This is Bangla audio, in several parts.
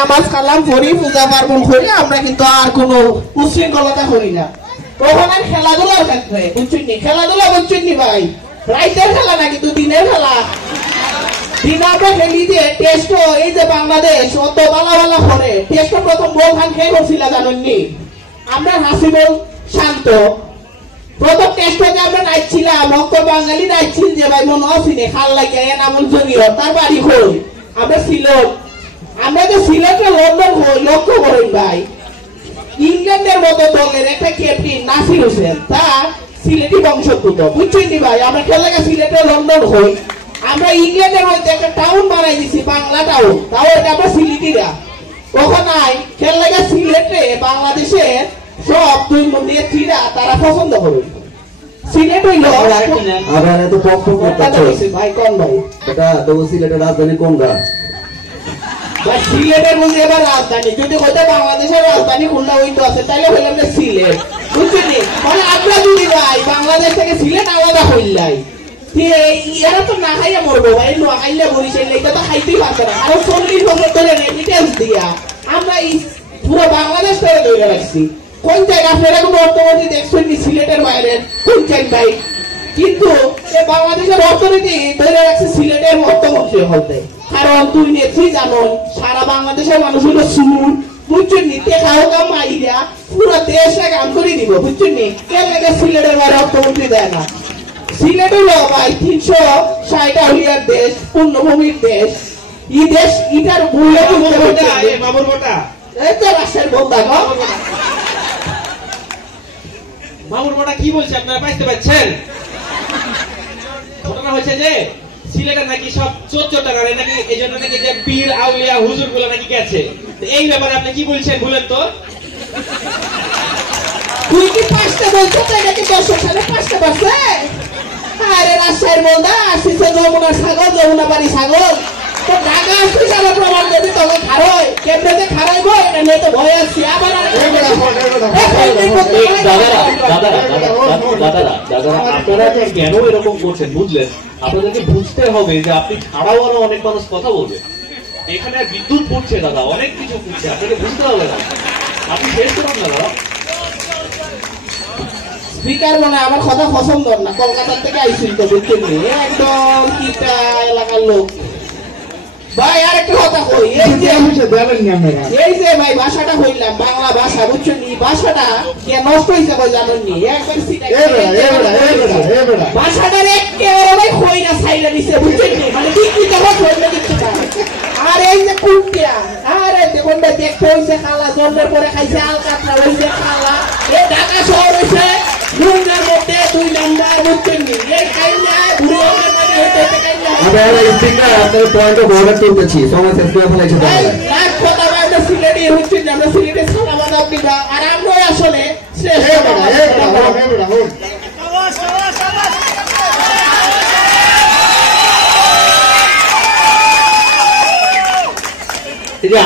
নামাজ কালাম করি, পূজা পার্বণ করি, আমরা কিন্তু আর কোনো উশৃঙ্খলতা করি না। তখন আর খেলাধুলার ক্ষেত্রে বুঝছেন, খেলাধুলা বুঝছেন ভাই, রাইতের খেলা না কিন্তু দিনের খেলা। দিন আমরা খেলি যে টেস্ট, এই যে বাংলাদেশ অত বালা বালা করে টেস্ট প্রথম বল খান খেয়ে করছিল জানেননি? আমরা হাসিবুল শান্ত প্রথম টেস্টে আমরা নাচছিলাম, ভক্ত বাঙালি নাচছিল যে ভাই মনে আসিনি খাল লাগিয়ে এনামুল জনিয়র তার বাড়ি হই আমরা সিলেট। আমরা যে সিলেটে লন্ডন হই লক্ষ্য করেন ভাই, ইংল্যান্ডের মতো দলের একটা ক্যাপ্টেন নাসির হোসেন তার সিলেটি বংশোদ্ভূত বুঝছেন ভাই। আমরা খেলে সিলেটে লন্ডন হই, আমরা ইংল্যান্ডের মধ্যে একটা টাউন বানাই দিছি বাংলা টাউন, তাও এটা আমরা সিলেটিরা ওখানে খেলে সিলেটে বাংলাদেশের সব দুই নেত্রীরা তারা পছন্দ করুন। সিলেট হইল ভাই কোন ভাই এটা তো সিলেটের রাজধানী কোনটা? সিলেটের মধ্যে এবার রাজধানী যদি হইতে বাংলাদেশের রাজধানী কোনটা হইতো আছে তাহলে হইল আমরা সিলেট বুঝছেন। মানে আমরা যদি ভাই বাংলাদেশ থেকে সিলেট আলাদা হইলাই এরা তো না খাইয়া মরবো ভাই, না খাইলে বরিশাল এটা তো খাইতেই পারছে না। আরো 40 বছর ধরে রেমিটেন্স দিয়া আমরা এই পুরো বাংলাদেশ ধরে ধরে রাখছি। কোন জায়গা আপনারা কোনো অর্থনীতি দেখছেন সিলেটের বাইরে কোন জায়গায় ভাই? কিন্তু বাংলাদেশের অর্থনীতি ধরে রাখছে সিলেটের অর্থমন্ত্রী হতে, কারণ তুই নেত্রী জানো সারা বাংলাদেশের মানুষ হলো সুর বুঝছেন নি, খাও কাম মাইরা পুরো দেশটা কাম করে দিব বুঝছেন নি। কেন লাগে সিলেটের বাইরে অর্থমন্ত্রী দেয় না? সিলেট হলো ভাই 360 আউলিয়ার দেশ, পূর্ণভূমির দেশ। এই দেশ ইটার মূল্য বাবুর মোটা এই তো রাশের বন্ধা মামুর মোটা কি বলছে আপনারা পাইতে পারছেন? ঘটনা হয়েছে যে সিলেটে নাকি সব চোদ্দটা নাকি এই জন্য নাকি যে পীর আউলিয়া হুজুর গুলো নাকি গেছে। এই ব্যাপারে আপনি কি বলছেন বলেন তো? তুই কি 5টা বলছো তাই নাকি 10 সালে 5টা বাসে? আরে রাশের বন্ধা আসিছে যমুনা সাগর, যমুনা বাড়ি সাগর তো ঢাকা আসছে সারা প্রমাণ দেবে তখন খারয় কেমনে খারাইব এটা নিয়ে তো ভয় আছে। আবার আপনারা কেন এরকম করছেন বুঝলেন? আপনাদেরকে বুঝতে হবে যে আপনি ছাড়াও আরো অনেক মানুষ কথা বলবে, এখানে বিদ্যুৎ পড়ছে দাদা, অনেক কিছু পড়ছে, আপনাকে বুঝতে হবে না। আপনি শেষ করুন না দাদা। স্পিকার মানে আমার কথা পছন্দ না, কলকাতা থেকে আইছিল তো বুঝছেন একদম কিটা এলাকার লোক ভাই। আর একটা কথা কই, এই যে ভাই ভাষাটা হইলাম বাংলা ভাষা বুঝছেন, এই ভাষাটা কে নষ্ট হয়েছে ভাই জানেন নি? একবার ভাষাটার একেবারে কই না সাইডে দিছে বুঝছেন, মানে বিকৃত হয়ে দিচ্ছে না। আর এই যে কুটিয়া আরে দেখুন ভাই দেখতে হইছে খালা জন্মের পরে খাইছে আলকাতরা হইছে খালা, এই ঢাকা শহর হইছে লুঙ্গার মধ্যে 2 নাম্বার বুঝছেন নি, এই খাইনা বুড়ো সিলেটে হচ্ছেন আমরা সিলেটে আর আমরা আসলে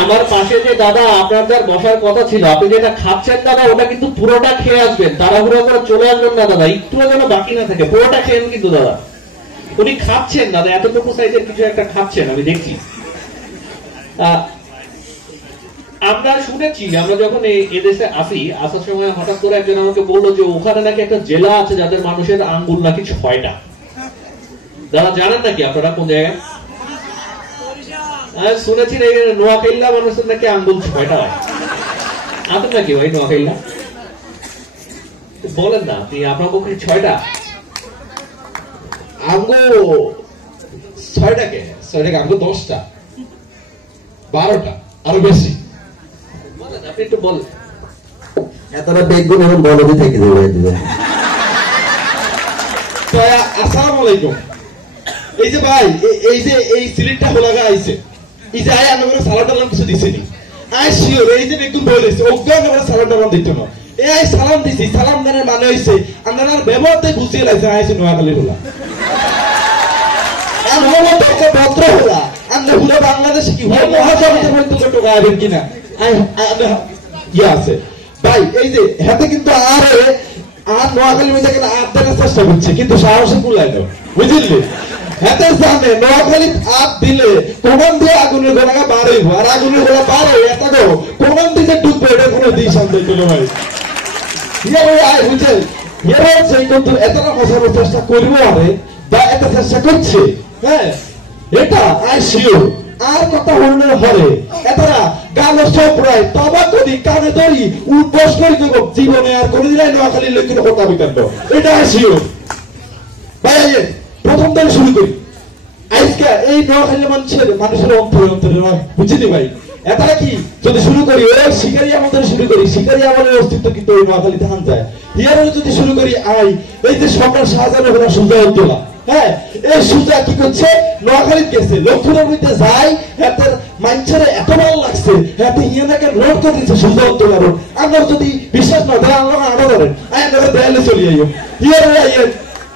আমার পাশে যে দাদা আপনার বসার কথা ছিল, আপনি যেটা খাচ্ছেন দাদা ওটা কিন্তু পুরোটা খেয়ে আসবেন, তাড়াহুড়ো করে চলে আসবেন না দাদা, একটু যেন বাকি না থাকে, পুরোটা খেয়ে কিন্তু দাদা। উনি খাচ্ছেন দাদা, এতটুকু সাইজের কিছু একটা খাচ্ছেন আমি দেখছি। আমরা শুনেছি, আমরা যখন এদেশে আসি, আসার সময় হঠাৎ করে একজন আমাকে বললো যে ওখানে নাকি একটা জেলা আছে যাদের মানুষের আঙ্গুল নাকি 6টা। দাদা জানেন নাকি আপনারা কোন জায়গায়? শুনেছি নোয়াখাইল্লা মানুষের নাকি আঙ্গুল 6টা হয়। আপনার নাকি ভাই নোয়াখাইল্লা? বলেন না আপনি, আপনার পক্ষে 6টা আঙ্গুল? 6টাকে আঙ্গুল 10টা 12টা আরো বেশি। আপনি একটু বলেন। এতটা বেগুন এখন বলদি থেকে দেবে। আসসালামু আলাইকুম। এই যে ভাই এই যে এই সিলেটটা হোলাগা আইছে, এই যে আয় আমরা সালাদ টালাম কিছু দিছিনি, আয় শিওর এই যে বেগুন বলেছে ওগুলো আমরা সালাদ টালাম দিত না, এই সালাম দিছি, সালাম দানের মানে হইছে আপনারা ব্যবহারতে বুঝিয়ে লাইছে আইছে নোয়াখালী হোলা ভদ্র হোলা। আমরা হুলা বাংলাদেশে কি হয় মহাজগতের মধ্যে টোকা আবেন কিনা ইয়ে আছে ভাই। এই যে হাতে কিন্তু আর নোয়াখালীর মধ্যে কিন্তু আর দেওয়ার চেষ্টা করছে কিন্তু সাহসে কুলায় না বুঝলি। হাতে জানে নোয়াখালী হাত দিলে কোন দিয়ে আগুনের গোলাটা বার হইব আর আগুনের গোলা বার হয়ে এত গো কোন দিকে ডুববে এটা কোনো দিক শান্তি দিল ভাই ইয়ারে আয় বুঝে ইয়ারে সেই কিন্তু এতটা মশার চেষ্টা করব আরে বা এত চেষ্টা করছে হ্যাঁ এটা আই শিওর আর কথা হইলে হরে এতরা গাল সব প্রায় তবা করি কানে ধরি উদ্বোস করে দেব জীবনে আর কোনদিন নোয়াখালী লোকের কথা বিকান্ড এটা আই শিওর ভাই প্রথম থেকে শুরু করি আজকে এই নোয়াখালী মানুষের অন্তরে অন্তরে নয় বুঝলি ভাই এটা কি যদি শুরু করি ওই শিকারি আমাদের শুরু করি শিকারি আমাদের অস্তিত্ব কিন্তু ওই নোয়াখালীতে হান যায় ইয়ারও যদি শুরু করি আই এই যে সম্রাট শাহজাহানের ঘোড়া সুজা উদ্দোলা হ্যাঁ এই সুজা কি করছে নোয়াখালীতে গেছে লক্ষ্মীর মধ্যে যায় হাতের মাইনছের এত ভালো লাগছে হাতে ইয়ানাকে রোড করে দিচ্ছে সুজা উদ্দোলা রোড আমার যদি বিশ্বাস না দেয় আল্লাহ আড়া ধরেন আই আমরা দেয়ালে চলে যাইও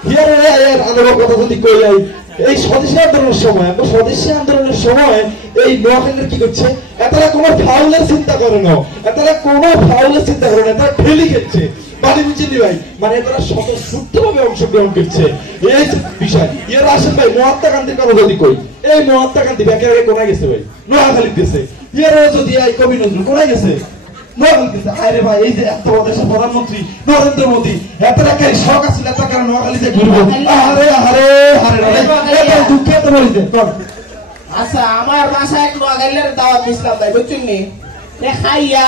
ইয়ারে আয়ের আন্দোলন কথা যদি কই আই এই স্বদেশী আন্দোলনের সময় আমরা স্বদেশী আন্দোলনের সময় এই নোয়াখালীর কি করছে এতটা কোনো ফাউলের চিন্তা করে না এতটা কোনো ফাউলের চিন্তা করে না তারা ঠেলি খেলছে বাড়ি বুঝলি ভাই মানে তারা স্বতঃস্ফূর্তভাবে অংশগ্রহণ করছে এই বিষয় ইয়ার আসেন ভাই মহাত্মা গান্ধীর কথা যদি কই এই মহাত্মা গান্ধী ব্যাংকের আগে কোনায় গেছে ভাই নোয়াখালীতে গেছে ইয়ারও যদি এই কবি নজরুল কোনায় গেছে আরে ভাই এই যে এত দেশের প্রধানমন্ত্রী নরেন্দ্র মোদী এত টাকায় শখ আছে এত কারণ নোয়াখালীতে ঘুরবো আরে আরে আরে দুঃখে তো বলিতে আচ্ছা আমার বাসায় এক নোয়াখালীর দাওয়াত দিছিলাম ভাই বুঝছেন নি খাইয়া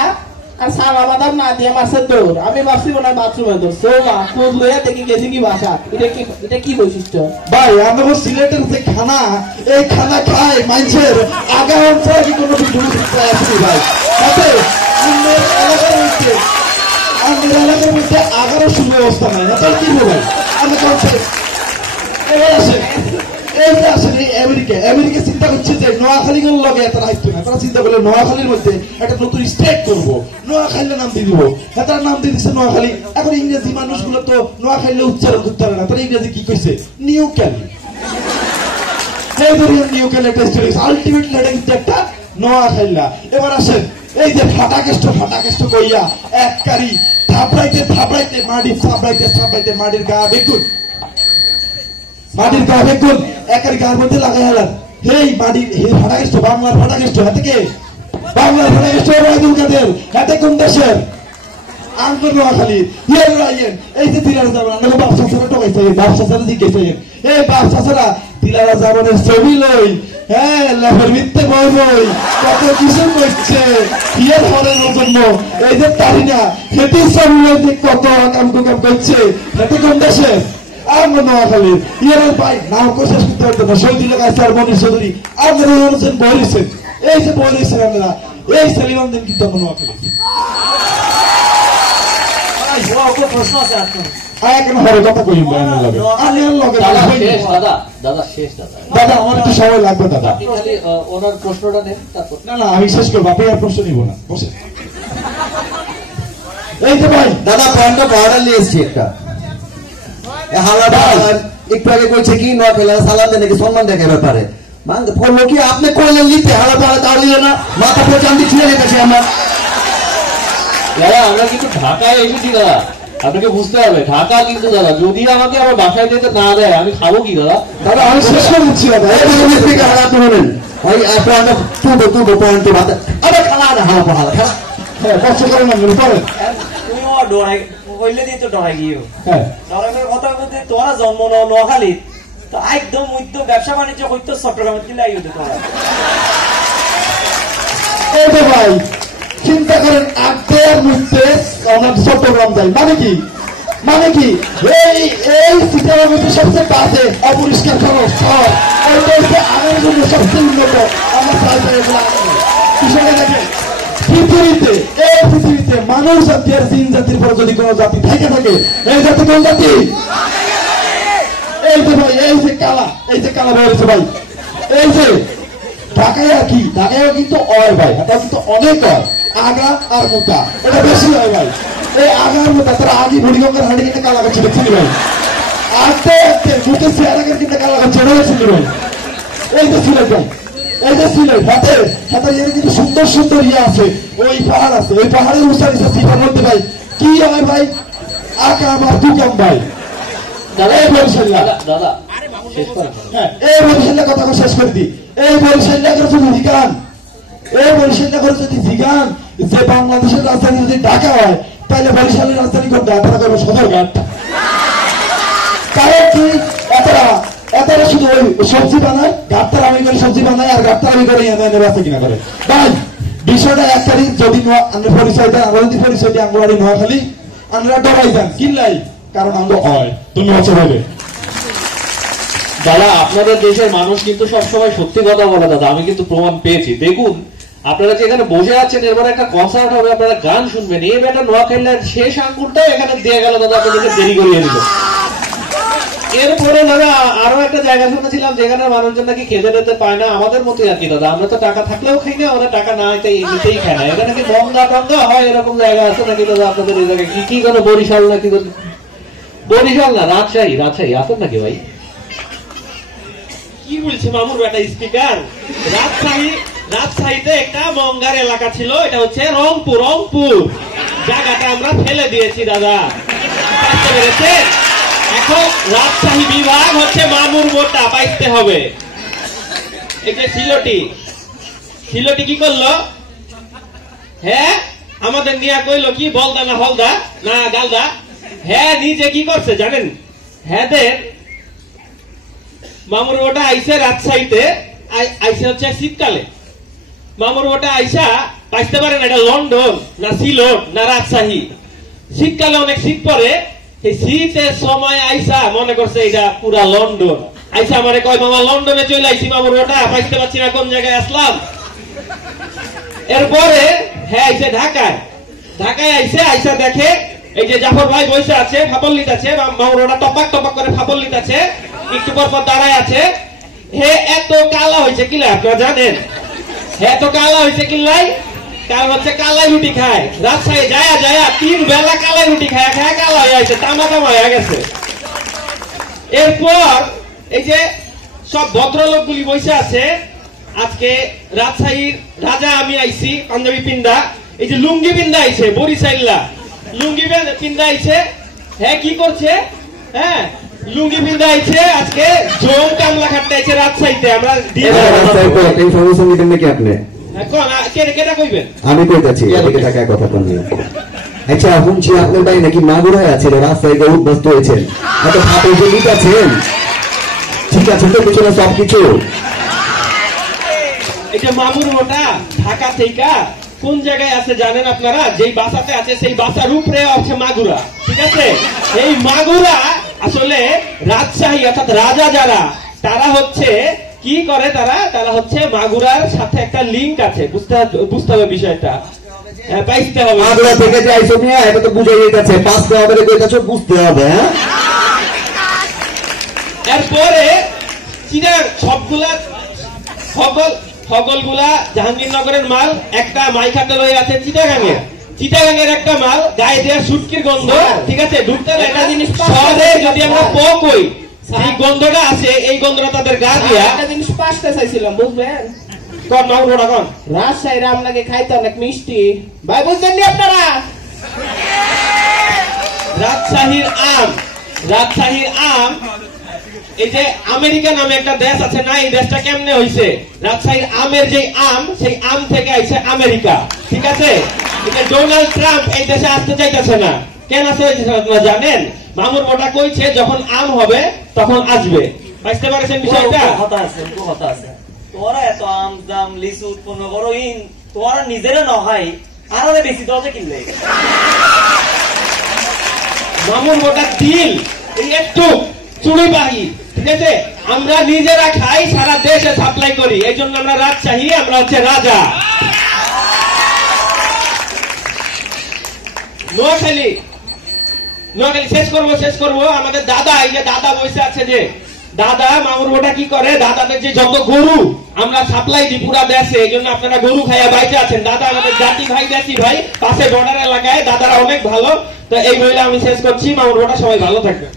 আর সারা বাদাম না দিয়ে মাছের দৌড় আমি ভাবছি মনে হয় বাথরুমে দৌড় সোমা খোঁজ লইয়া দেখি গেছি কি বাসা এটা কি বৈশিষ্ট্য ভাই আমাদের সিলেটের যে খানা এই খানা খায় মানুষের আগা অঞ্চলে কি কোনো আছে ভাই তাতে আমাদের এলাকার মধ্যে আগারও সুব্যবস্থা নাই না তাহলে কি হবে আমি বলছি এবার আসে এই যে আসেন এই আমেরিকা চিন্তা করছে যে নোয়াখালীগুলো লগে তারা আসছে না তারা চিন্তা করলে নোয়াখালীর মধ্যে একটা নতুন স্টেট করবো নোয়াখালীর নাম দিয়ে দিব তার নাম দিয়ে দিচ্ছে নোয়াখালী এখন ইংরেজি মানুষগুলো তো নোয়াখালী উচ্চারণ করতে পারে না তারা ইংরেজি কি কইছে নিউ ক্যালি নিউ ক্যালি একটা স্টেট আলটিমেটলি এটা কিন্তু একটা নোয়াখালী এবার আসেন এই যে ফাটাকেষ্ট কইয়া এক কারি থাপড়াইতে মাটির গা বেগুন একের গার মধ্যে লাগাই হেলার হেই মাটির ফাটাকেষ্ট বাংলার ফাটাকেষ্ট হাতে কে বাংলার ফাটাকেষ্ট ওবায়দুল কাদের হাতে কোন দেশের আঙ্গুর নোয়াখালী এই যে দিলারা যাবেন আমরা ব্যবসা ছাড়া টোকাইছে ব্যবসা ছাড়া জিজ্ঞেস এই ব্যবসা ছাড়া দিলারা যাবেন ছবি লই হ্যাঁ লেফের ভিত্তে বই কত কিছু করছে বিয়ের হরের জন্য এই যে তারি না সেটি ছবি লই কত কাম করছে সেটি কোন দেশে আমরা নোয়াখালী ইয়ারের ভাই নাম কোশিশ করতে পারতো না সৌদি লাগায় স্যার মনির চৌধুরী আপনারা বলেছেন বলেছেন এই যে বলেছেন আপনারা এই সেলিমান দিন কিন্তু আমরা নোয়াখালী প্রশ্ন আছে আপনার কেন হরে কথা কই দাদা আমার একটু সময় লাগবে দাদা ওনার প্রশ্নটা নেন তারপর না আমি শেষ করবো আপনি আর প্রশ্ন নিব না বসে এই তো ভাই দাদা পয়েন্টটা পাওয়ার নিয়ে এসছি একটা হালাটা একটু আগে কইছে কি নোয়াখালী সালাম দেয় নাকি সম্মান দেখে ব্যাপারে ফলো কি আপনি কইলেন নিতে হালাটা দাঁড়িয়ে না মাথা প্রচান্তি ছিঁড়ে রেখেছে আমার দাদা আমরা কিন্তু ঢাকায় এসেছি দাদা আপনাকে বুঝতে হবে ঢাকা কিন্তু দাদা যদি আমাকে আমার বাসায় যেতে না দেয় আমি খাবো কি দাদা দাদা আমি শেষ করে দিচ্ছি দাদা ওই পয়েন্ট তুবো পয়েন্ট আরে খেলা না হালা খেলা হ্যাঁ কষ্ট করে না মনে করেন তুমিও ডরাই কইলে দিয়ে তো ডরাই গিয়েও হ্যাঁ ডরাইয়ের কথা বলতে তোরা জন্ম নোয়াখালী তো একদম ব্যবসা বাণিজ্য হইতো চট্টগ্রামের দিলে আইও তোরা এই তো ভাই চিন্তা করেন আগের মধ্যে আমরা চট্টগ্রাম যাই মানে কি এই সিটার মধ্যে সবচেয়ে বাজে অপরিষ্কার খরচ আগের জন্য সবচেয়ে উন্নত আমরা বিষয়টা দেখেন পৃথিবীতে মানুষ জাতি আর জিন জাতির পর যদি কোন জাতি থেকে থাকে এই জাতি কোন জাতি এই যে ভাই এই যে কালা বেরোচ্ছে ভাই এই যে ঢাকায় কিন্তু অয় ভাই এটা কিন্তু অনেক হয় আগা আর মোটা এটা বেশি হয় ভাই এই আগার মোটা তারা আগে বুড়িগঙ্গার হাঁড়ি কিনে কালা করছে দেখছিলি ভাই আস্তে মুখে চেয়ারাকের কিনে কালা করছে এটা দেখছিলি ভাই এই যে সিলেট ভাই এই যে সিলেট হাতে এর কিন্তু সুন্দর আছে ওই পাহাড় আছে ওই পাহাড়ের উঁচা নিচে সিফার মধ্যে ভাই কি হয় ভাই আকাম আর দুকাম ভাই দাদা দাদা শেষ করা হ্যাঁ, এই বরিশালের কথা শেষ করে দিই। এই বরিশালের যদি জিগান, এই বরিশালের যদি জিগান যে বাংলাদেশের রাজধানী যদি ঢাকা হয়, তাহলে বরিশালের রাজধানী কোনটা? তারা করবে সদরঘাট। কারণ কি? এতারা শুধু ওই সবজি বানায়, ঘাটতার আমি করে সবজি বানায়, আর ঘাটতার আমি করে এনে বেচা কিনা করে। ভাই বিষয়টা একটারই, যদি আমরা পরিচয় দেয়, আমরা যদি পরিচয় দিই আঙ্গুয়ারি নোয়াখালী, আমরা ডরাই যান কিনলাই, কারণ আমরা হয় তুমি হচ্ছে বলে। দাদা আপনাদের দেশের মানুষ কিন্তু সবসময় সত্যি কথা বলে দাদা, আমি কিন্তু প্রমাণ পেয়েছি। দেখুন আপনারা যে এখানে বসে আছেন, এবার একটা কনসার্ট হবে, আপনারা গান শুনবেন, এই বেটা নোয়াখালীর শেষ আঙ্গুলটাও এখানে দিয়ে গেল দাদা, আপনাদেরকে দেরি করিয়ে দিল। এরপরে দাদা আরো একটা জায়গা শুনেছিলাম যেখানে মানুষজন নাকি খেতে দিতে পায় না, আমাদের মতোই আর কি দাদা, আমরা তো টাকা থাকলেও খাই না, আমরা টাকা না তাই এমনিতেই খাই না, এখানে নাকি মঙ্গা টঙ্গা হয়, এরকম জায়গা আছে নাকি দাদা আপনাদের এই জায়গায়? কি কোনো বরিশাল নাকি? বরিশাল না, রাজশাহী আছেন নাকি ভাই? কি বলছে মামুর বেটা স্পিকার? রাজশাহীতে একটা মঙ্গার এলাকা ছিল, এটা হচ্ছে রংপুর জায়গাটা আমরা ফেলে দিয়েছি দাদা, বুঝতে পেরেছেন? এখন রাজশাহী বিভাগ হচ্ছে মামুর মোটা পাইতে হবে। এই যে সিলটি কি করলো? হ্যাঁ আমাদের নিয়ে কইলো কি বলদা না হলদা না গালদা। হ্যাঁ নিজে কি করছে জানেন? হ্যাঁ দেন মামুর ওটা আইসে রাজশাহীতে, আইসে হচ্ছে শীতকালে। মামুর ওটা আইসা পাইতে পারে না এটা লন্ডন না সিলট না রাজশাহী। শীতকালে অনেক শীত পরে, এই শীতের সময় আইসা মনে করছে এটা পুরা লন্ডন। আইসা আমারে কয় মামা লন্ডনে চলে আইসি, মামুর ওটা পাইতে পারছি না, কোন জায়গায় আসলাম। এরপরে হ্যাঁ আইসে ঢাকায় আইসা দেখে এই যে জাফর ভাই বসে আছে, ফাপল লিতাছে, মামুর ওটা টপাক করে ফাপল লিতাছে, একটু পর দাঁড়ায় আছে। হে এত কালা হয়েছে কিলা আপনারা জানেন? এত কালা হয়েছে কিলাই, কারণ হচ্ছে কালাই রুটি খায়। রাজশাহী যায় 3 বেলা কালাই রুটি খায় কালা হয়ে আছে, তামা হয়ে গেছে। এরপর এই যে সব ভদ্রলোক গুলি বসে আছে, আজকে রাজশাহীর রাজা আমি আইছি পাঞ্জাবি পিন্দা, এই যে লুঙ্গি পিন্দা আইছে, বরিশাইল্লা লুঙ্গি পিন্দা আইছে। হ্যাঁ কি করছে? হ্যাঁ লুঙ্গি পিন্দা আইছে, আজকে জম কামলা খাটতে আইছে রাজশাহীতে। আমরা ইনফরমেশন দিতেন নাকি আপনি? কেটা কইবেন? আমি কইতাছি এদিকে টাকায় কথা বল না। আচ্ছা শুনছি আপনার ভাই নাকি মাগুরায় আছে, রাস্তায় উদ্বস্ত হয়েছেন, এত হাতে যে লিটাছেন, ঠিক আছে তো কিছু না সবকিছু। এটা মামুর ওটা ঢাকা থেকে কোন জায়গায় আছে জানেন আপনারা? যেই বাসাতে আছে সেই বাসার উপরে আছে মাগুরা, ঠিক আছে? এই মাগুরা আসলে রাজশাহী অর্থাৎ রাজা যারা, তারা হচ্ছে কি করে, তারা হচ্ছে মাগুরার সাথে একটা লিঙ্ক আছে, বুঝতে হবে বিষয়টা, পাইতে হবে। মাগুরা থেকে যে আইসো নিয়ে এটা তো বুঝে গেছে, পাঁচটা হবে কইতাছো, বুঝতে হবে। হ্যাঁ এরপরে সবগুলা সকলগুলা জাহাঙ্গীরনগরের মাল, একটা মাইখাতে রয়ে আছে চিটাগাঙের একটা মাল, গায়ে দেওয়া সুটকির গন্ধ, ঠিক আছে? ঢুকতে একটা জিনিস শহরে যদি আমরা কই এই গন্ধটা আছে, এই গন্ধটা তাদের গা দিয়া। একটা জিনিস পাশতে চাইছিলাম, বুঝবেন? কোন মাগুরোটা কোন? রাজশাহীর আম নাকি খাইতে অনেক মিষ্টি, ভাই বুঝছেন নি আপনারা? রাজশাহীর আম, এই যে আমেরিকা নামে একটা দেশ আছে না, এই দেশটা কেমনে হইছে? রাজশাহীর আমের যে আম, সেই আম থেকে আইছে আমেরিকা, ঠিক আছে? ডোনাল্ড ট্রাম্প এই দেশে আসতে চাইতেছে না, কেন আসতে চাইতেছে না আপনারা জানেন? মামুর মোটা কইছে যখন আম হবে তখন আসবে, বুঝতে পারছেন বিষয়টা? কথা আছে তোরা এত আম জাম লিচু উৎপন্ন করো, তোরা নিজেরা নহাই আর বেশি দশে কিনলে। মামুর মোটা দিল এই একটু চুড়ি বাহি, ঠিক আছে? আমরা নিজেরা খাই, সারা দেশে সাপ্লাই করি, এই জন্য আমরা রাজশাহী, আমরা হচ্ছে রাজা। নোয়াখালী শেষ করবো। আমাদের দাদা, এই যে দাদা বসে আছে, যে দাদা মামুর মোটা কি করে, দাদাদের যে যত গরু আমরা সাপ্লাই দিই পুরা দেশে, এই জন্য আপনারা গরু খাইয়া বাইতে আছেন। দাদা আমাদের জাতি ভাই পাশে বর্ডার এলাকায়, দাদারা অনেক ভালো। তো এই বইলে আমি শেষ করছি, মামুর মোটা সবাই ভালো থাকবে।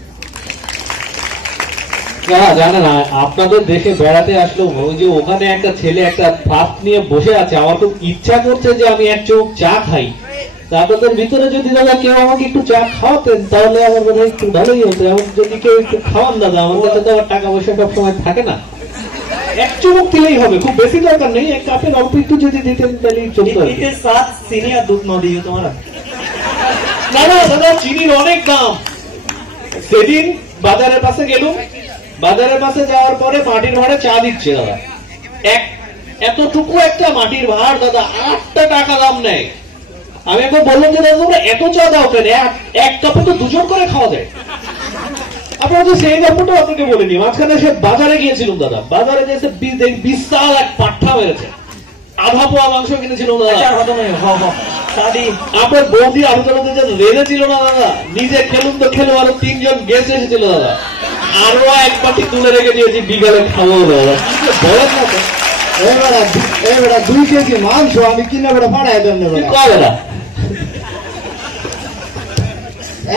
জানেন আপনাদের দেশে বেড়াতে আসলেও ওই যে ওখানে একটা ছেলে একটা ফাস্ট নিয়ে বসে আছে, আমার খুব ইচ্ছা করছে যে আমি এক চোখ চা খাই। তা আপনাদের ভিতরে যদি দাদা কেউ আমাকে একটু চা খাওয়াতেন তাহলে আমার মনে হয় একটু ভালোই হতো। এবং যদি কেউ একটু খাওয়ান দাদা, আমার কাছে তো আবার টাকা পয়সা সব সময় থাকে না, এক চুমুক দিলেই হবে, খুব বেশি দরকার নেই, এক কাপের অল্প একটু যদি দিতেন তাহলেই চলতো। এতে সাত চিনি আর দুধ না দিও তোমরা। না না দাদা, চিনির অনেক দাম। সেদিন বাজারের পাশে গেলুম, বাজারের পাশে যাওয়ার পরে মাটির ভাড়ে চা দিচ্ছে দাদা, এতটুকু একটা মাটির ভাড় দাদা 8 টাকা দাম নেয়। আমি একবার বললাম যে দাদা তোমরা এত চা দাও কেন, এক কাপে তো 2 জন করে খাওয়া যায়। আপনারা তো সেই গল্পটা আপনাকে বলিনি, মাঝখানে সে বাজারে গিয়েছিলাম দাদা, বাজারে যেসে বিশাল এক পাঠা মেরেছে, আধা পোয়া মাংস কিনেছিল দাদা। আপনার বৌদি আলোচনাতে যে রেঁধেছিল না দাদা, নিজে খেলুন তো খেলো, আরো 3 জন গেস্ট এসেছিল দাদা, আরো এক পাটি তুলে রেখে দিয়েছি, বিকালে খাবো দাদা। বলেন না তো, এবার 2 কেজি মাংস আমি কিনে বেড়া পাঠাই দেন দাদা।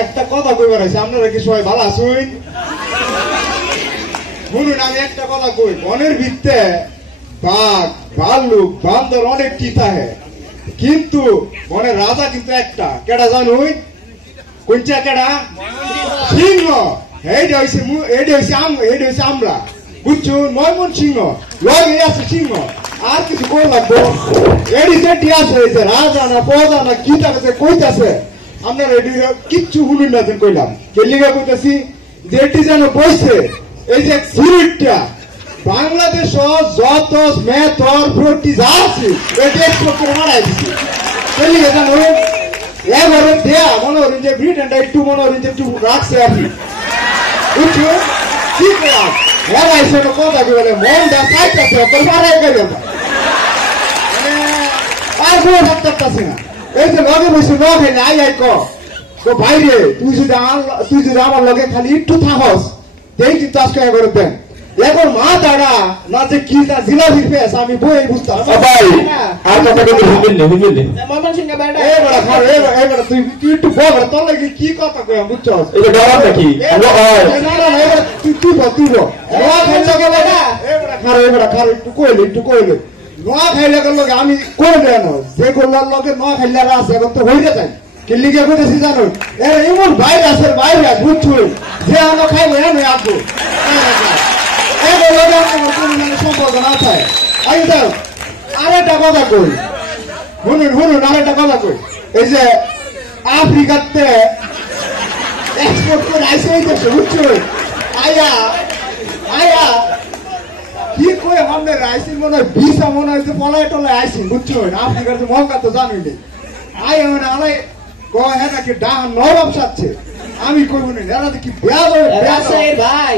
একটা কথা কইবার আছে, আপনারা কি সবাই ভালো আছেন? শুনুন, আমি একটা কথা কই, বনের ভিত্তে বাঘ, ভাল্লুক, বান্দর অনেক কি থাকে, কিন্তু বনের রাজা কিন্তু একটা, কেডা জানুই? কোনটা কেডা? সিংহ। এইটা হইছে আমরা, বুঝছো? 9 মন সিংহ লগে আছে সিংহ, আর কিছু কই লাগবো? এডি সেটি আছে, রাজা না প্রজা না কি থাকে কইতাছে, আপনারা এটি কিচ্ছু শুনুন না, কইলাম কেলিগা কইতাছি যেটি যেন বইছে, এই যে সিরিটটা বাংলাদেশ যত মেথর প্রতি যা আছে এটি এক্সপোর্ট করে মারাই দিছি। কেলিগা জানো এবারে দেয়া মনে হল যে ব্রিটেনটা একটু মনে হল যে একটু রাখছে আর কি, বুঝছো? কি করলাম এরা এসে কথা কি বলে মনটা চাইতেছে তোর মারাই গেল, মানে আর কোনো ডাক্তারটাছে না। এই যে লগে বসে ন খাইলে আই তো বাইরে তুই যদি আমার লগে খালি একটু থাকস দেই কিন্তু আজকে এবার দেন এখন মা দাঁড়া না যে কি না জিলাপির পেস আমি বই বুঝতাম আর কথা কিন্তু শুনবেন না। ময়মনসিংহে বেড়া এবার খাও এবার তুই একটু বল তোর লাগে কি কথা কই বুঝছস? এটা ডরার নাকি? না না এবার তুই নোয়া খাইলে গেল না, এবার খারো একটু কইলে নোয়া খাইলে গেল আমি কইলে না যে গোল্লার লগে নোয়া খাইলে আছে এখন তো হইরে যায় কিল্লিকে কইতেছি জানো এর এমন বাইরে আছে বুঝছো যে আমরা খাইবো আমি আসবো এবার লগে আমার কোনো মানে সম্পর্ক না থাকে। আই দাও আরেকটা কথা কই, শুনুন আরেকটা কথা কই, এই যে আফ্রিকাতে এক্সপোর্ট করে আইসে হইতেছে বুঝছো, আয়া কি কই আমাদের আইসির মনে হয় ভিসা মনে হয় যে পলায় টলায় আইসি বুঝছো, আফ্রিকার যে মহকা তো জানুই আয় মানে আলাই কয় হ্যাঁ নাকি ডান নরম সাচ্ছে, আমি কইব না এরা কি ভাই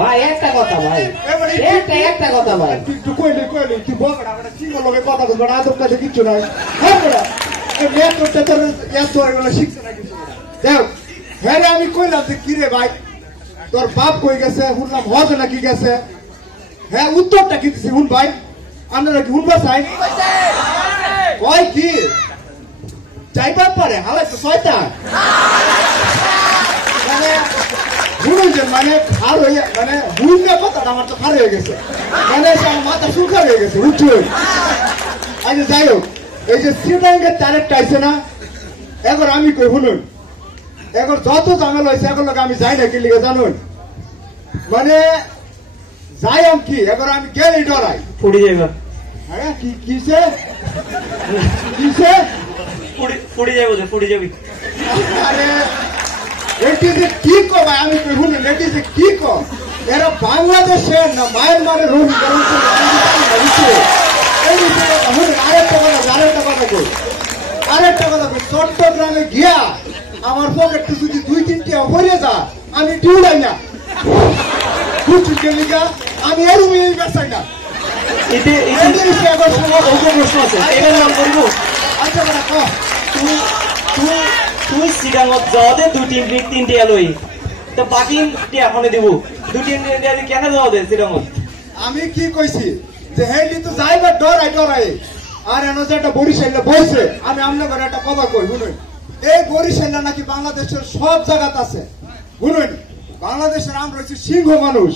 ভাই একটা কথা ভাই, একটা কথা ভাই, একটু কইলে তুই বগড়া মানে চিঙ্গল লগে কথা বলবো না, আদব কাছে কিচ্ছু নাই। হ্যাঁ বড়া এই মেয়েটা তোর এত এগুলো শিখছে না কিছু দেখ। হ্যাঁ আমি কইলাম যে কি রে ভাই তোর বাপ কই গেছে, শুনলাম হজ নাকি গেছে, হ্যাঁ উত্তরটা কি দিছি শুন ভাই, আপনারা কি শুনবা চাই? কয় কি চাইবার পারে হালাই তো শয়তান, মানে শুনুন যে মানে খার হয়ে মানে হুইলের কথাটা আমার তো খার হয়ে গেছে, মানে আমার মাথা সুখার হয়ে গেছে বুঝছো। আচ্ছা যাই হোক, এই যে শ্রীলঙ্কার তারেকটা আইছে না, এখন আমি কই শুনুন এখন যত ঝামেলা হয়েছে এখন লোক আমি যাই না কি লিখে জানুন, মানে যাই কি এখন আমি গেলে ডরাই ফুড়ি যাইবা। হ্যাঁ কিসে ফুড়ি যাবি। আরে এটি যে কি কো ভাই আমি কই শুনুন এটি যে কি কো এরা বাংলাদেশের না মায়ানমারের রোহিঙ্গা আরেকটা কথা কই চট্টগ্রামে গিয়া আমার পকেটে যদি 2-3টা ভরে যা আমি টিউলাই না বুঝছি কেলিকা আমি এরুমি বেসাই না। আচ্ছা তুই সিডাঙত যাওয়াতে 2-3টা লই তো বাকি এখনে দিব 2-3টা কেন যাওয়া দে সিডাঙত? আমি কি কইছি যে হেলি তো যাইবা ডরাই আর এনে যে একটা বরিশালে বইছে, আমি আপনাদের একটা কথা কই শুনুন, এই বরিশালে নাকি বাংলাদেশের সব জায়গাতে আছে শুনুন, বাংলাদেশের আমরা হচ্ছে সিংহ মানুষ,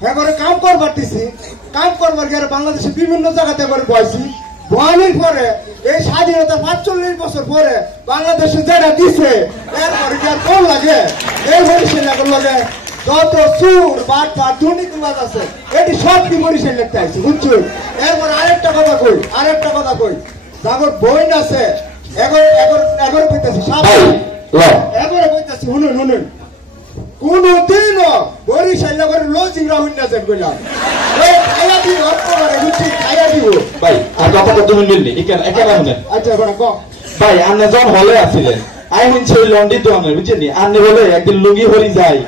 হ্যাঁ কাম করবার দিছি, কাম করবার গিয়ে বাংলাদেশের বিভিন্ন জায়গাতে করে বয়সি বহানির পরে এই স্বাধীনতা 45 বছর পরে বাংলাদেশে যেটা দিছে এরপরে কি আর কোন লাগে এই বরিশাল লাগে যত সুর বার্তা দুর্নীতিবাদ আছে এটি সব কি বরিশাল লিখতে আইছে বুঝছো। এরপর আরেকটা কথা কই জাগর বইন আছে এগর কইতাছি এগর কইতাছি শুনুন কোনদিনও বরিশাল করে লজিং রাহুল না যান কইলাম এই খাইয়া দিব অপরে বুঝছি খাইয়া দিব ভাই আর কথাটা তুমি মিলনি একেবারে শুনেন। আচ্ছা বড় কম ভাই আপনি যখন হলে আসছিলেন আই শুনছি ওই লন্ডির দোকানে বুঝছেন আপনি বলে একদিন লুঙ্গি হরি যায়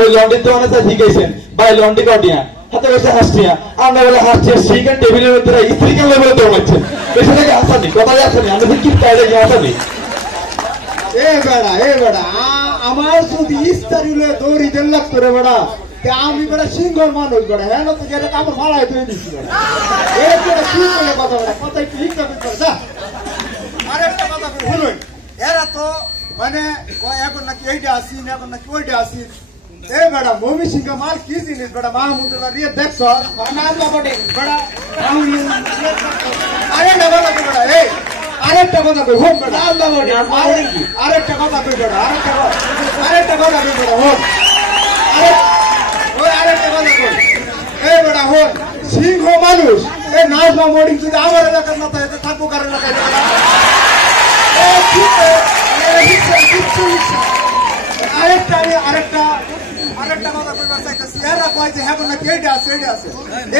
ওই লন্ডির দোকানে যা শিখাইছেন ভাই লন্ডি কটিয়া হাতে বসে হাসছিয়া আমরা বলে হাসছি শিখেন টেবিলের ভিতরে স্ত্রী কেন বলে দৌড়াচ্ছেন বেশি থেকে আসানি কথাই আসেনি আমি কি কায়দে গিয়ে আসানি এ বেড়া আমার যদি ইস্তারিলে দৌড়ি দেন লাগতো রে বেড়া আমি বেড়া সিংহর মানুষ বেড়া হ্যাঁ তো গেলে কাপড় ফালাই তুই দিচ্ছি বেড়া এই বেড়া কি বলে কথা বেড়া কথা একটু লিখতে হবে যা আরেকটা কথা বলি শুনুন এরা তো মানে এখন নাকি এইটা আসিন এখন নাকি ওইটা আসিন এ বেড়া মমি সিংহ মাল কি জিনিস বেড়া মাহমুদুল্লাহ রিয়ে দেখছ বেড়া আরে না বেড়া এই আরেকটা কথা কই হোক বেড়া আরেকটা কথা কই বেড়া আরেকটা কথা কই বেড়া হোক আরেকটা কথা কই এই বেড়া হোক সিংহ মানুষ এই নাজমা মর্নিং যদি আমার এলাকার না থাকে থাকবো কার এলাকায় আরেকটা কথা কইবার চাইতেছি এরা কয় যে হ্যাঁ না কেডা আছে এইটা আছে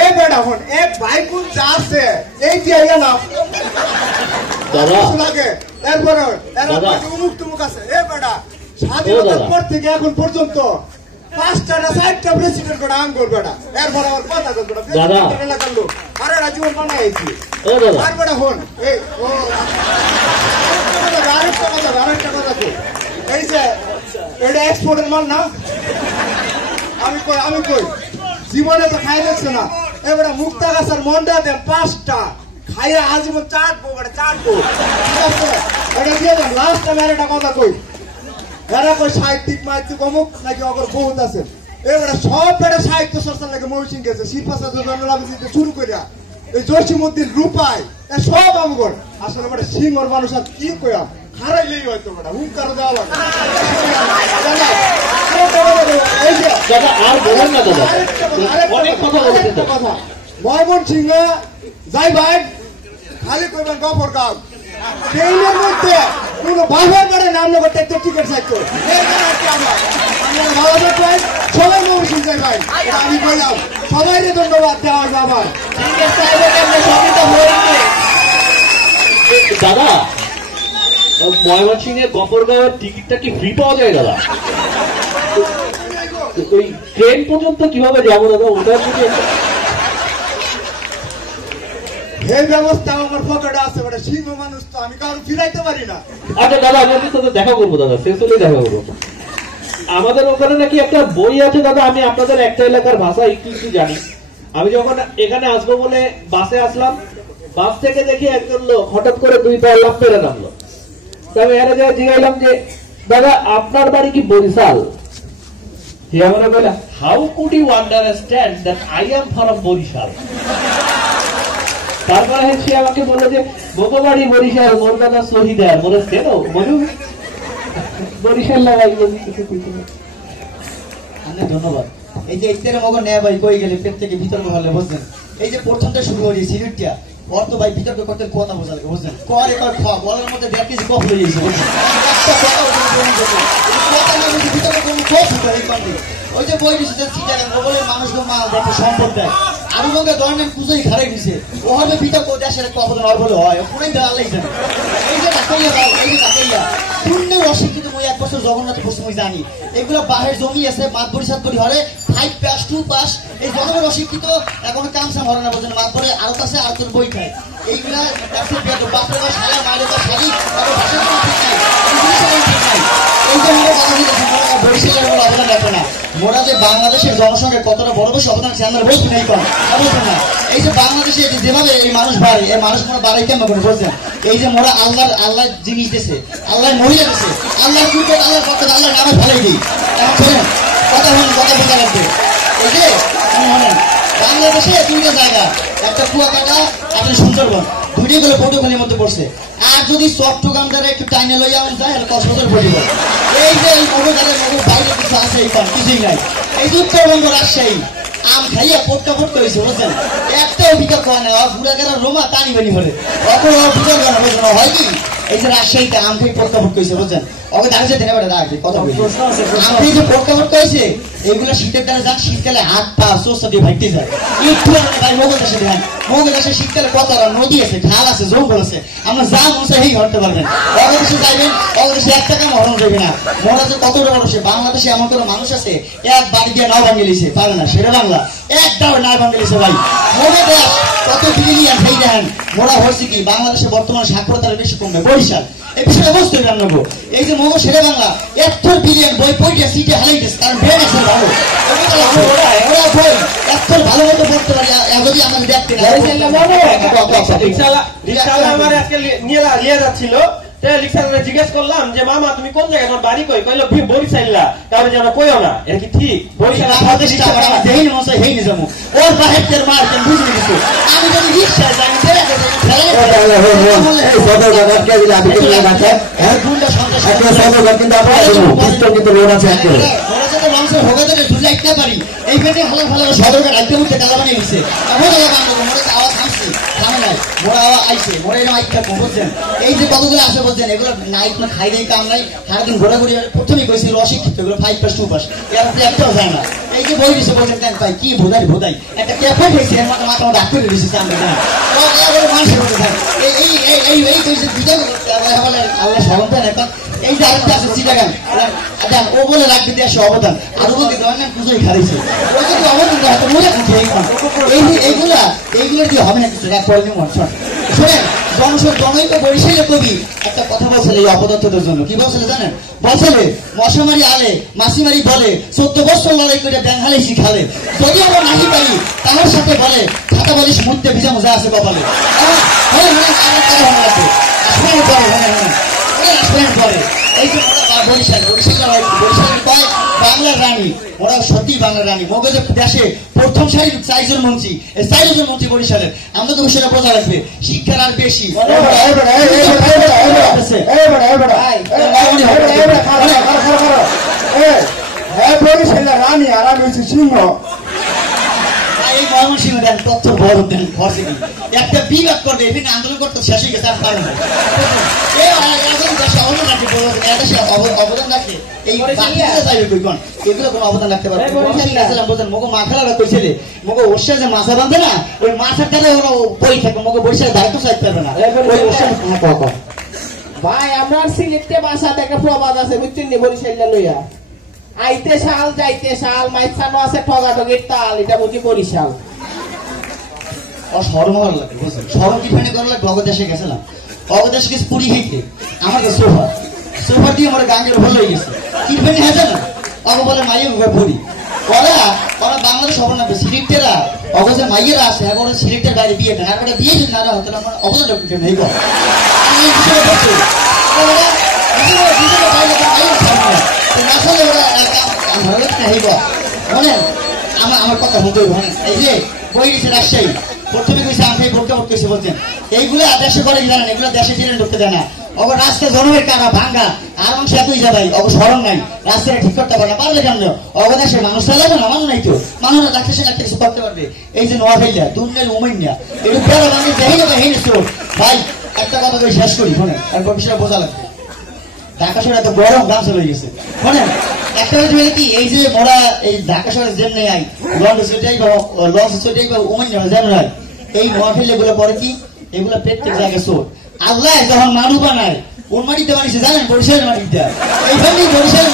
এই বেড়া হন এক ভাই কোন যা আছে এই যে না দাদা লাগে এরপরে এরা কয় যে মুখ আছে এ বেড়া স্বাধীনতার পর থেকে এখন পর্যন্ত 5টা না 6টা প্রেসিডেন্ট করে আঙ্গুর বেড়া এরপর আবার কথা কই বেড়া দাদা এলাকার লোক আরে রাজীবন বানাইছি ও দাদা আর বেড়া হন এই ও আরেকটা কথা কই এই যে এটা এক্সপোর্টের মাল না আমি কই জীবনে তো খাই দেখছে না এবারে মুক্তা গাছের মন্ডা দেন 5টা খাইয়া আজীবন চাটবো ঠিক আছে এটা দিয়ে দেন লাস্ট টাইম একটা কথা কই এরা কই সাহিত্যিক মাহিত্যিক অমুক নাকি অগর বহুত আছে এবারে সব বেড়ে সাহিত্য চর্চার লাগে মৌসিং গেছে শিল্পাশা যোজনা শুরু করিয়া এই জসিমউদ্দিন রূপাই সব আমগর আসলে বেড়ে সিংহর মানুষ আর কি কইয়া হারাইলেই হয়তো বেটা হুঙ্কার দেওয়া লাগে দাদা আর বলেন না দাদা অনেক কথা বলেছেন কথা ময়মন সিংহ যাই ভাই খালি কইবেন গফর গাঁও ট্রেনের মধ্যে কোন বাবার বাড়ে নাম লোক টিকিট চাইতো সবাই মৌসুম যাই ভাই আমি বললাম সবাই ধন্যবাদ দেওয়া যাবার দাদা ময়মনসিংহের গফরগাঁওয়ের টিকিটটা কি ফ্রি পাওয়া যায় দাদা ওই ট্রেন পর্যন্ত কিভাবে যাবো দাদা ওটা যদি এই ব্যবস্থা আমার পকেটে আছে বড় সিংহ মানুষ তো আমি কারো ফিরাইতে পারি না আচ্ছা দাদা আমি আপনার সাথে দেখা করবো দাদা শেষ হলে দেখা করবো আমাদের ওখানে নাকি একটা বই আছে দাদা আমি আপনাদের একটা এলাকার ভাষা একটু জানি আমি যখন এখানে আসবো বলে বাসে আসলাম বাস থেকে দেখি একজন লোক হঠাৎ করে 2 পা লাফ মেরে নামলো আমি এখানে যাই জিজ্ঞাসলাম যে দাদা আপনার বাড়ি কি বরিশাল আমরা বললাম how could you understand that I am from Barishal তারপরে সে আমাকে বললো যে বাড়ি বরিশাল মোর দাদা শহীদ আর মোরে কেন বলু বরিশাল লাগাই ধন্যবাদ এই যে ইত্তের মগর নেয়া ভাই কই গেলে পেট থেকে বিতর্ক হলে বুঝলেন এই যে প্রথমটা শুরু হয়ে সিরিটটা অর্থ ভাই বিতর্ক করতে কথা বোঝা লাগে বুঝলেন করে কর খাওয়া বলার মধ্যে 1.5 কেজি কফ হয়ে গেছে বুঝলেন ওই যে বই দিচ্ছে চিটাগাং বলে মানুষকে মাল দেখে সম্পদ দেয় আরো মধ্যে ধরনের পুজোই খারাই দিছে ও হবে বিতর্ক দেশের একটা অবদান আর বলে হয় পুরাই দেওয়া লাগছে এই যে ডাকাইয়া ভাই এই যে ডাকাইয়া শূন্যের অশিক্ষিত মই 1 বছর জগন্নাথ প্রশ্ন জানি এগুলো বাহের জমি আছে মাঠ পরিষ্কার করি হরে 5 পাস 2 পাস এই জনগণ অশিক্ষিত এখন কামসাম হরে না বলছেন মাঠ পরে আরো কাছে আর তোর বই খায় এইগুলা বাপরে বা শালা মারে বা শালি তারপর ভাষা ঠিক নাই এই যে আমরা কথা বলছি বরিশালের কোনো অবদান রাখে না মোরা যে বাংলাদেশের জনসংখ্যার কতটা বড় বড় অবদান আছে আমরা বলছি নাই কম বলছেন না এই যে বাংলাদেশে যেভাবে এই মানুষ বাড়ে এই মানুষ মোরা বাড়াই কেমন করে বলছেন এই যে মোরা আল্লাহ জিনিস দিয়েছে আল্লাহ মহিলা দিয়েছে আল্লাহ কুরবান আল্লাহ কত আল্লাহ নামে ভালোই দিই এখন কথা বোঝা লাগবে এই যে বাংলাদেশে 2টা জায়গা একটা কুয়াকাটা একটা সুন্দরবন দুইটাই গুলো প্রোটোকলের মধ্যে পড়ছে। আর যদি চট্টগ্রাম দ্বারা একটু টাইনে লইয়া যান যায় কক্সবাজার পড়িব। এই যে এই মগজালের মগজ বাইরে কিছু আছে এই কিছুই নাই। এই যে উত্তরবঙ্গ রাজশাহী আম খাইয়া পটকা পটকা হয়েছে বুঝছেন, একটা অভিজ্ঞতা কয় না বুড়া গেলা রোমা টানি বানি ভরে অখন বুঝার গানা বোঝানো হয় কি এই যে রাজশাহীতে আম খাই পটকা পটকা হয়েছে বুঝছেন, ওকে দাঁড়িয়ে যেতে পারে রাখবে কথা বলি আম খাই যে পটকা পটকা হয়েছে এইগুলো শীতের দ্বারা যান, শীতকালে হাত পা চোস্তা দিয়ে ভাইতে যায়। একটু ভাই মগজ আসে ধ্যান, মগজ আসে শীতকালে কত নদী আছে, ঢাল আছে, জঙ্গল আছে, আমরা যা মনে এই হরতে পারবেন। অবদেশে যাইবেন, অবদেশে একটা কাম হরণ যাবে না। মনে আছে কতটা মানুষে বাংলাদেশে এমন কোনো মানুষ আছে এক বাড়ি দিয়ে নাও ভাঙে লিছে পারে না, সেটা বাংলা একটাও না ভাঙে লিছে ভাই। মনে দেশ কত বিলিয়ন সেই দেখেন মোরা হচ্ছে কি বাংলাদেশে বর্তমানে সাক্ষরতার বেশি কমবে বরিশাল এই বিষয়টা বুঝতে হবে আপনাকে। এই যে মগজ সেরে বাংলা এত বিলিয়ন বই পড়িয়া সিটে হারাইতেছে কারণ ব্রেন আছে ভালো, ওরা বই এত ভালো মতো পড়তে পারি যদি আমাদের দেখতে আমার আজকে নিয়ে যাচ্ছিল রিক্সাওয়ালা জিজ্ঞেস করলাম যে মামা তুমি কোন জায়গায়, তোমার বাড়ি কই? কইলো বরিশাল্লা। তাহলে যেন কইও না, এটা কি ঠিক? বরিশাল বাংলাদেশ দেই না মশাই হেই নিজামু ওর বাহিরের মার কেন বুঝলি কিছু আমি যদি রিক্সা যাই ফেলে এই সদর বাজার কে দিলে আমি কি বাঁচা এর গুন্ডা সন্ত্রাস একটা সদর কিন্তু আপনারা পিস্তল কিন্তু লোড আছে একটা ওরা যত মানুষের হোগাদের ঝুলে একটা পারি এই পেটে হালা হালা সদরকে রাখতে উঠতে কালা বানিয়ে দিছে এখন লাগা আমরা মোরে আওয়াজ আসছে থামে নাই মোরা আওয়াজ আইছে মোরে এর মাইকটা বুঝছেন এই যে কতগুলো আছে বলছেন এগুলো নাইট না খাই দেই কাম নাই সারাদিন ঘোরাঘুরি প্রথমেই কইছিল অশিক্ষিত এগুলো 5 প্লাস 2 পাস এর আপনি একটাও যায় না এই যে বই দিছে বলছেন কেন ভাই কি ভোদাই একটা ক্যাফে হইছে এর মাথা ডাক্তার দিছে আমরা জানি ও এর মানুষ বলতে থাকে এই কইছে দুজন বলে আল্লাহ সরম দেন এখন এই যে আরেকটা আছে চিটাগান আচ্ছা ও বলে রাখবে দেশে অবদান আর বলতে দেওয়া না পুজোই খাইছে ও যদি অবদান দেয় তো মনে করতে এইগুলো দিয়ে হবে না কিছু রাখ পরে মন শোনেন জনৈক বরিশালে কবি একটা কথা বলছিল এই অপদার্থদের জন্য কি বলছিল জানেন বলছিলে মশামারি আলে মাসিমারি বলে 14 বছর লড়াই করে ব্যাং হালাইছি খালে যদি আমরা নাহি পারি তার সাথে বলে খাতা বলিস মুহূর্তে ভিজা মজা আছে কপালে এই যে বরিশালের কয় বাংলার রানী ওরা সত্যি বাংলার রানী মগজের দেশে প্রথম সারির 4 জন মন্ত্রী এই 4 জন মন্ত্রী বরিশালের আমরা তো বিষয়টা বোঝা লাগবে শিক্ষার আর বেশি বরিশালের রানী আর আমি হচ্ছে সিংহ এই ময়মনসিংহ দেন তথ্য বড় দেন ভরসে কি একটা বিভাগ করবে এখানে আন্দোলন করতে শেষ হয়ে গেছে আর পারে না অবদান রাখে এই এগুলো কোনো অবদান রাখতে পারে মগো মাথালা কইছিলে মগো ওর যে মাথা বাঁধে না ওই মাথার দ্বারা ওরা বই থাকে মগো বরিশালের দায়িত্ব চাইতে পারবে না ভাই আমরা সিলেটে বাসা থেকে প্রবাদ আছে বুঝছেন নি বরিশাল লইয়া আইতে শাল যাইতে শাল মাইছানো আছে ঠগাঠগির তাল এটা বুঝি বরিশাল শরম হওয়ার লাগে বুঝছেন শরম কি ফেনে করার লাগে অবদেশে গেছিলাম অবদেশে গেছে পুরী হেঁটে আমার কাছে সোফা দিয়ে আমার গাঙ্গের ভালো হয়ে গেছে কি ফেনে হেঁটে না অব বলে মাইয়ে পুরী ওরা বাংলাদেশ হবো না সিলেক্টেরা অবশ্যই মাইয়েরা আছে এখন সিলেক্টের বাইরে বিয়ে দেন আর বিয়ে যদি না হতো না অবদান নেই আমার কথা বলতে এই যে বই দিচ্ছে রাজশাহী প্রথমে কইছে আমি ভোটটা কইছে বলছেন এইগুলো দেশে করে জানেন এগুলো দেশে ছিলেন ঢুকতে দেয় না অব রাস্তা জনমের কারা ভাঙ্গা আর অংশ এতই যাবাই অব সরম নাই রাস্তাটা ঠিক করতে পারে না পারলে কেন অবদেশের মানুষ চালাবে না মানুষ নাই তো মানুষরা ডাক্তার সঙ্গে একটা কিছু করতে পারবে এই যে নোয়াখাইলা দুর্নের উমাইনা একটু বড় মানুষ দেখে যাবে হেনেছো ভাই একটা কথা কই শেষ করি শোনে একবার বিষয়টা বোঝা লাগবে ঢাকা শহরে এত গরম গাছ হয়ে গেছে শোনেন একটা হচ্ছে কি এই যে মোরা এই ঢাকা শহরে যেমনি আই লঞ্চ সেটাই বা উমাইনা যেন হয় এই নোয়াখাইলা গুলো পরে কি এগুলো প্রত্যেক জায়গায় চোর আল্লাহ যখন মানু বানায় কোন মাটিতে বানিয়েছে জানেন বরিশালের মাটিতে এইখানেই বরিশাল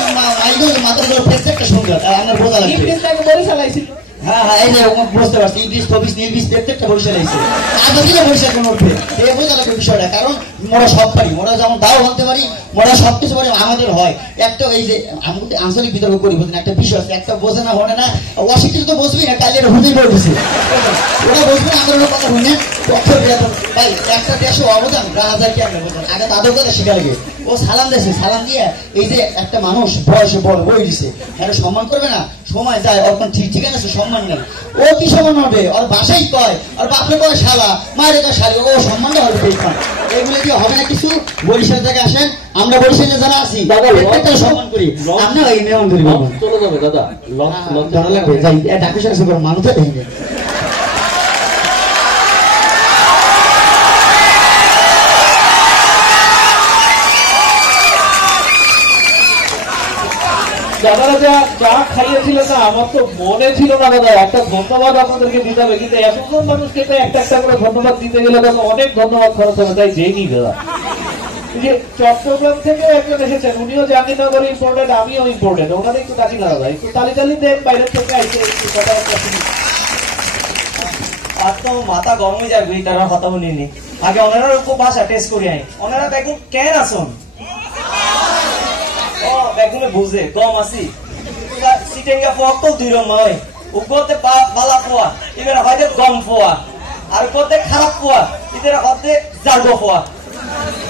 মাথাগুলো প্রত্যেকটা সুন্দর আমার বোঝা লাগবে বরিশাল আইছিল হ্যাঁ এই যে বুঝতে পারছি ইংলিশ ফবিস নির্বিশ প্রত্যেকটা বরিশাল আইছে আগে দিলে বরিশাল কোন উঠবে এই বোঝা লাগবে বিষয়টা কারণ মোরা সব পারি মোরা যেমন দাও বলতে পারি মোরা সবকিছু পারি আমাদের হয় একটা এই যে আমাদের আঞ্চলিক বিতর্ক করি বলছেন একটা বিষয় আছে একটা বোঝে না হনে না অশিক্ষিত তো বসবি না কালিয়ার হুদি করে দিছে ওরা বসবে না আমাদের কথা শুনে ভাই একটা দেশে অবদান 1000 কি আমরা বলছেন আগে তাদের কথা শিখা লাগে ও সালাম দেশে সালাম দিয়ে এই যে একটা মানুষ বয়সে বড় বই দিছে এটা সম্মান করবে না, সময় যায় ওর ঠিক ঠিকানা আছে সম্মান নেই, ও কি সম্মান হবে? ওর বাসাই কয়, আর বাপরে কয় শালা, মায়ের কয় শালি, ও সম্মানটা হবে পেয়েছেন। এগুলো কি হবে না কিছু? বরিশাল থেকে আসেন, আমরা বরিশালে যারা আছি প্রত্যেকটা সম্মান করি, আপনারা এই মেহমান করি চলে যাবে দাদা, ধরা লাগবে যাই ডাকুসার কাছে মানুষ দেখে দাদারা যা চা খাইয়েছিল না, আমার তো মনে ছিল না দাদা একটা ধন্যবাদ আপনাদেরকে দিতে হবে, কিন্তু এতজন মানুষকে তো একটা একটা করে ধন্যবাদ দিতে গেলে দাদা অনেক ধন্যবাদ খরচ হবে, তাই যেই দাদা। যে চট্টগ্রাম থেকেও একজন এসেছেন, উনিও জাহাঙ্গীরনগরে ইম্পোর্টেড, আমিও ইম্পোর্টেড, ওনারা একটু ডাকি না দাদা, একটু তালি তালি দেন বাইরের থেকে আইসে একটু কথা শুনি। আর তো মাথা গরম হয়ে যাবে তারা কথা বলিনি, আগে ওনারা খুব ভাষা টেস্ট করি আই, ওনারা বেগুন কেন আসুন ও বেগুনে বুঝে গম আসি সিটেঙ্গা ফোয়া তো দুই রকম হয়, উপরতে বালা ফোয়া এবার হয়তো গম ফোয়া, আর উপরতে খারাপ ফোয়া এদের হতে জার্গো ফোয়া,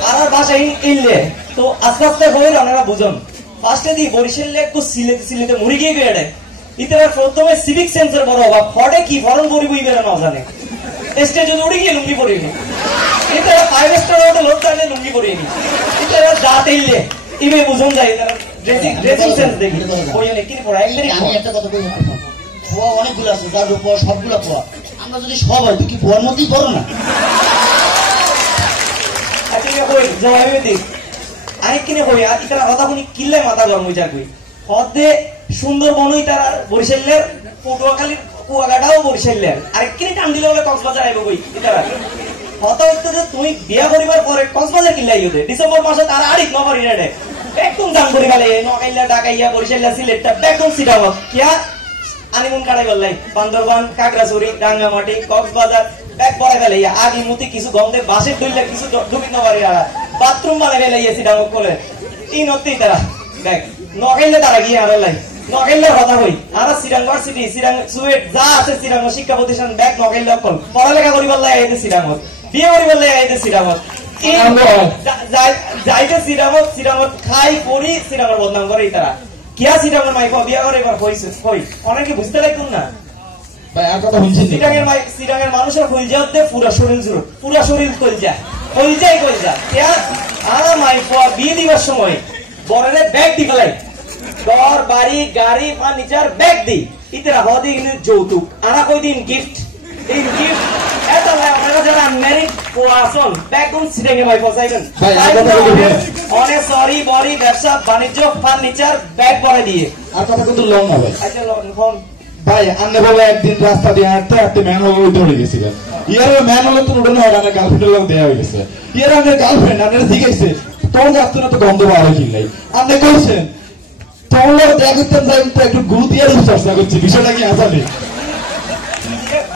আর ভাষা ইনলে তো আস্তে আস্তে হয়ে ওনারা বুঝুন। ফার্স্টে দি বরিশালে একটু সিলেতে মুড়ি গিয়ে বেড়ে ইতারা প্রথমে সিভিক সেন্সের বড় অভাব, ফটে কি ফরন পরিব ইবেরা না জানে, স্টেজে উড়ে গিয়ে লুঙ্গি পরিনি, ইতারা 5 স্টার হোটেল লোক জানে লুঙ্গি পরিনি, ইতারা জাত ইললে ইবে বুঝুন যায় তারা ড্রেসিং সেন্স দেখি কইলে কি পড়া একবারই। আমি একটা কথা কই, পোয়া অনেকগুলো আছে, যার পোয়া সবগুলো পোয়া, আমরা যদি সব হয় তুই কি পোয়ার মধ্যেই পড়ো না? আচ্ছা কই জবাবে দিস আই কিনে কই ইতারা কথা শুনি কিল্লে মাথা গরম হই যাবে, হদে সুন্দরবনই তারা বরিশালের পটুয়াখালীর কুয়াকাটাও বরিশালের, আরেক কিনে টান দিলে বলে কক্সবাজার আইব কই ইতারা হতা হচ্ছে যে তুমি বিয়া করিবার পরে কক্সবাজার কিল্লাই হতে ডিসেম্বর মাসে তারা আড়িক নবারি রেডে একদম দাম করে গেলে নকাইলা ডাকাইয়া বরিশাল্লা সিলেটটা বেকম সিটাবো কিয়া আনিমুন কাটাই বললাই বান্দরবান কাকড়াছড়ি রাঙ্গামাটি কক্সবাজার ব্যাগ পড়া গেলে আগে মুতি কিছু গন্ধে বাসের দইলা কিছু ডুবি নবারি বাথরুম বানাই গেলে সিটাবো বলে এই নতেই তারা ব্যাগ নকাইলে তারা গিয়ে আর লাই নকাইলের কথা হই আর সিরাঙ্গর সিটি সিরাং সুয়েট যা আছে সিরাঙ্গ শিক্ষা প্রতিষ্ঠান ব্যাগ নকাইলে কল পড়ালেখা করিবার লাই আইতে সিরাঙ্গ বিয়ে করিবার লাই আইতে সিরাঙ্গ যাইতে সিরামত খাই পড়ি সিরামর বদনাম করে তারা কিয়া সিরামর মাইক বিয়া করে এবার হইছে হই অনেকে বুঝতে লাগুন না ভাই আর কথা শুনছেন সিরাঙের মানুষের কলজা হতে পুরা শরীর কলজা কিয়া আর মাইক বিয়ে দিবার সময় বরের ব্যাগ দি ফেলাই ঘর বাড়ি গাড়ি ফার্নিচার ব্যাগ দি ইতারা হদি যৌতুক আনা কই দিন গিফট এই গিফট এটা আমরা যারা ম্যারিড পোয়াসন ব্যাকগ্রাউন্ড সিটেঙ্গে ভাই পছাইবেন অনেক সরি বড়ি ব্যবসা বাণিজ্য ফার্নিচার ব্যাগ পরে দিয়ে আর কথা কিন্তু লং হবে। আচ্ছা ফোন ভাই আন্নে বলে একদিন রাস্তা দিয়ে হাঁটতে হাঁটতে ম্যান হলে উঠে গেছিলেন, ইয়ার ম্যান হলে তো উঠে হয় না, গার্লফ্রেন্ডের লোক দেওয়া হয়ে গেছে, ইয়ার আমাদের গার্লফ্রেন্ড আপনারা জিজ্ঞাসে তোর রাস্তা না তো গন্ধ পাওয়া হয় কিনলাই আপনি কইছেন তোমরা দেখা করতেন যাই একটু গুরু দিয়ে চর্চা করছি বিষয়টা কি আসলে